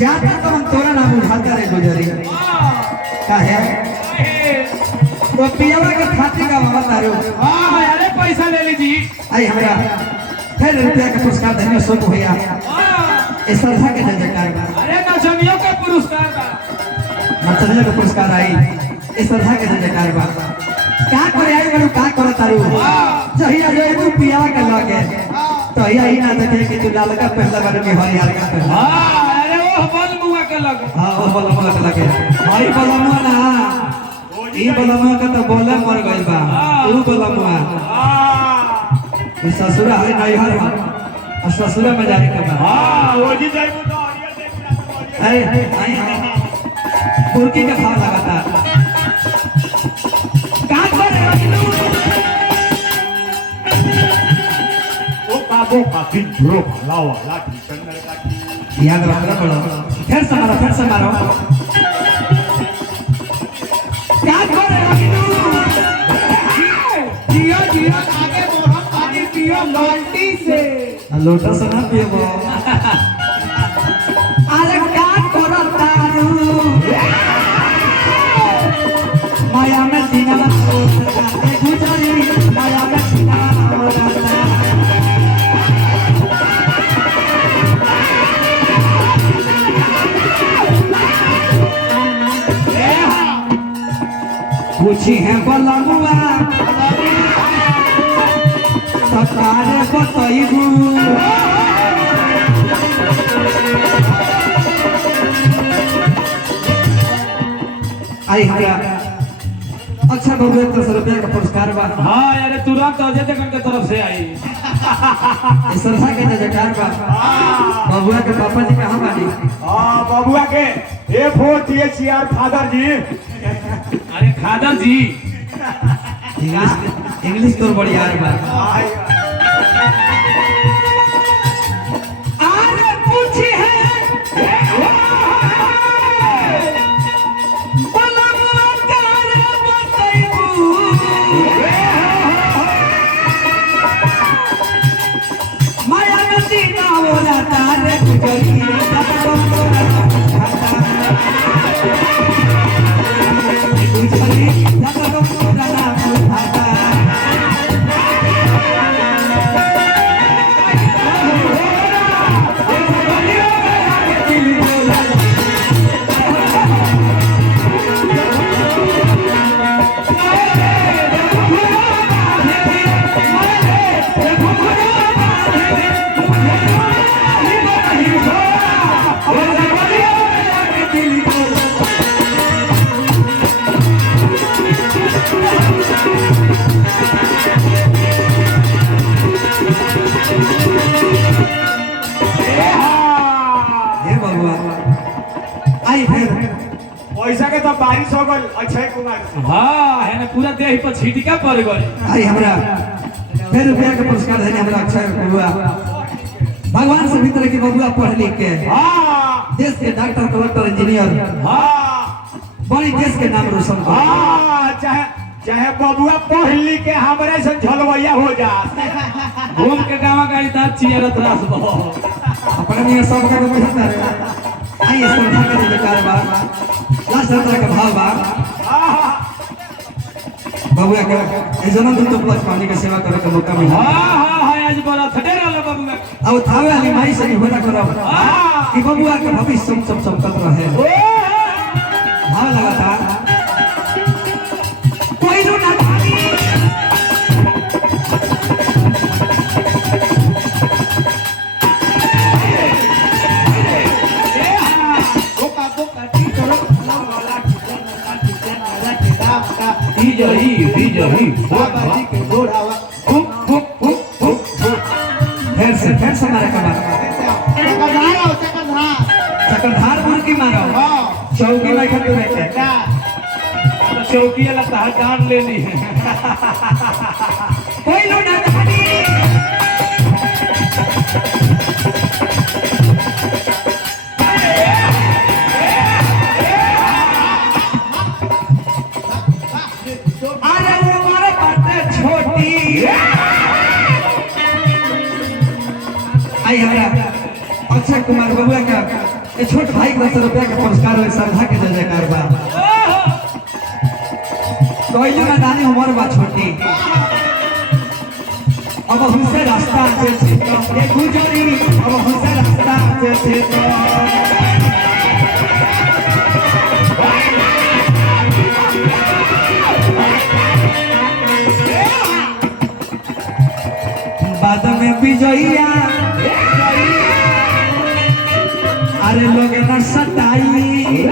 ज्यादा तो हम तोरा नाम उठाता रहे गुजरी का है तो पियावा के खाते का बाबा तारो हां अरे पैसा ले लीजिए आई हमरा फिर रुपया का पुरस्कार धन्य सोच भैया इस तरह के जयकार अरे नचनियों का पुरस्कार बा नचनियों का पुरस्कार आई इस तरह के जयकार बा क्या करे आई बड़ू का कर तारू जहिया जो एगो पियावा के लगे तो यही ना देखे कि तू लालका पहला बार में हरियार का पहला हां अरे वो बल मुआ के लगे हां वो बल मुआ के लगे भाई बल मुआ ना ई बल मुआ का तो बोले मर गइल बा तू बल मुआ इस ससुरा है नहीं हर और ससुरा में जाने का हां वो जी जाई तो हरियर देख आई बुरकी का भाव लगाता का करे वो काफी जोर भला वाला किशन लड़का की याद रखना पड़ो फिर से मारो क्या करे जियो जियो आगे बढ़ो पानी पियो बाल्टी से लोटा से ना पियो अरे क्या करो तारू माया में दीना गुजरी माया में दीना पूछी है बलमुआ सकारे बतैबू आई हमरा अच्छा बाबू 100 रुपया का पुरस्कार बा हां अरे तुरंत अजय देवगन के तरफ से आई इस तरह के जयकार बा बाबूआ के पापा जी कहां बानी हां बबुआ के A4THR फादर जी अरे खादर जी इंग्लिश तो बड़ी यार बा अरे पूछी है बलमुआ करे बतैबू माया में दीना होला तारे गुजरी पैसा के तो बारिश हो गल अक्षय कुमार से हां है ना पूरा देह पर छिटका पड़ गई आई हमरा फिर रुपया के पुरस्कार देने हमरा अक्षय बबुआ भगवान से भीतर के बबुआ पढ़ लिख के हां देश के डॉक्टर कलेक्टर इंजीनियर हां बड़ी देश के नाम रोशन कर हां चाहे बबुआ पढ़ लिख के हमरे से झलवैया हो जा घूम के गावा गाड़ी दांत चियरत रास बह अपने में सब का बैठता रहे आई इस तरह के बेकार बा लास्ट तरह का भाव बा बबुआ के जन्म दिन तो प्लस पानी के सेवा करे का मौका मिला हां आज बड़ा थडे रहल बबुआ अब थावे वाली माई से होना करब कि बबुआ के भविष्य सब संकट रहे भाव लगाता कोई रो ना भागी रही बाबा जी के घोड़ावा फिर से मारे का मारो चक्रधार आओ चक्रधार चक्रधार मुर्गी मारो हाँ चौकी में खड़े बैठे ना चौकी लगता है कान लेनी है कोई लो ना कहानी अरे वो हमारे बातें छोटी आई हमारा अक्षय कुमार बबुआ का ये छोट भाई को 10 रुपया का पुरस्कार हो श्रद्धा के जय जयकार बा कोई ना दानी उम्र बा छोटी अब हमसे रास्ता आते थे ये गुजरी अब हमसे रास्ता आते थे बाद में विजयिया अरे लोग न सताई